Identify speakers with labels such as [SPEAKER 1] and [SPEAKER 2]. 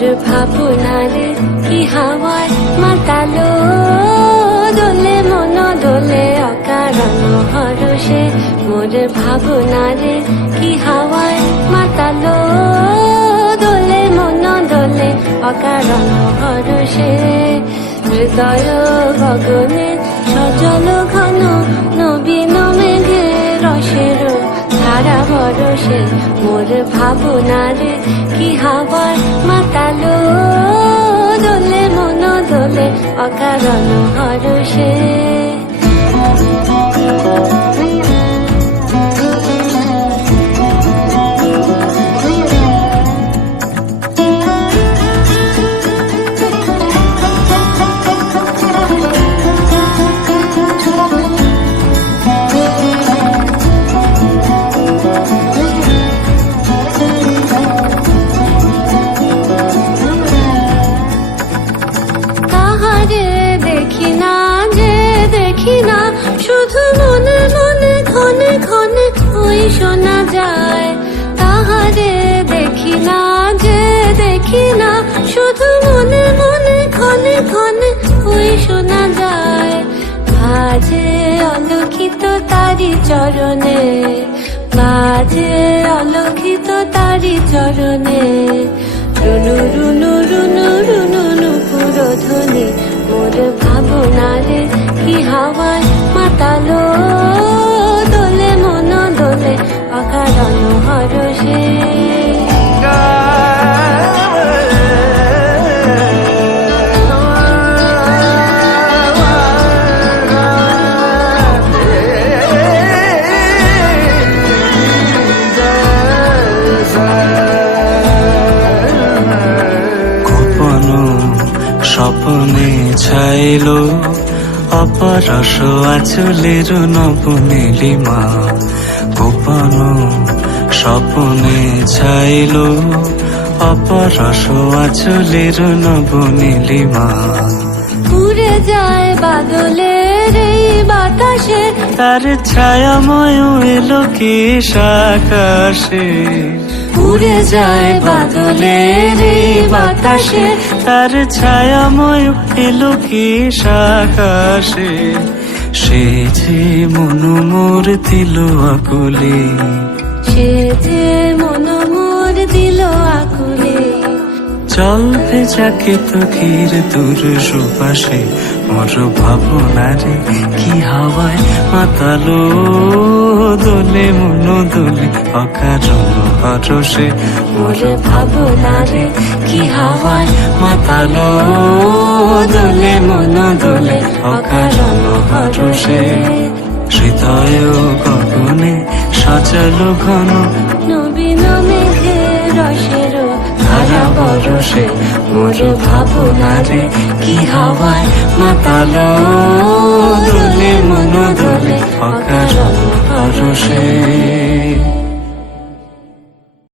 [SPEAKER 1] মোর ভাবনারে কি হাওয়ায় মাতালো? দোলে মন, দোলে অকারণ হরষে মোর ভাবনারে কি হাওয়ায় মাতালো? দোলে মন, দোলে অকারণ হরষে হৃদয় গগনে সজল ঘন নবীন মেঘে রসের ধারা বরসে, মোর ভাবনারে কি হাওয়ার অকারণ হরষে শুধু মনে মনে ক্ষণে ক্ষণে ওই শোনা যায়। তাহারে দেখি না, যে দেখি না, শুধু মনে মনে ক্ষণে ক্ষণে ওই শোনা যায়। বাজে অলক্ষিত তারি চরণে, বাজে অলক্ষিত তারি চরণে। রুনু রুনু রুনু রুনু নুপুর ধ্বনি, মোর ভাবনারে কি হাওয়ায় মাতালো দোলে মন দোলে অকারণ হরষে
[SPEAKER 2] স্বপনে ছাইল অপরস আচলের নবনীলিমা গোপন স্বপনে ছাইল অপরস আচলের নবনীলিমা
[SPEAKER 1] উড়ে যায় বাদলের এই বাতাসে।
[SPEAKER 2] তার ছায়াময় এলো কি আকাশে।
[SPEAKER 1] উড়ে যায় বাদলের বাতাসে।
[SPEAKER 2] তার ছায়াময় এলো কি আকাশে সে যে মনু মোর দিল আকুলে।
[SPEAKER 1] সে যে মন মোর দিল আকুলে।
[SPEAKER 2] ভেজাকে তো ধীর দূর সুপাশে মোর ভাবনারে কি হাওয়ায় মাতালো দোলে মন দোলে অকারণ হরসে মোর ভাবনারে কি হাওয়ায় মাতালো দোলে মন দোলে অকারণ হরসে হৃদয় গগনে সজল ঘন বরসে মোর ভাবনারে কি হাওয়ায় মাতাল? দোলে মন দোলে অকারণ হরসে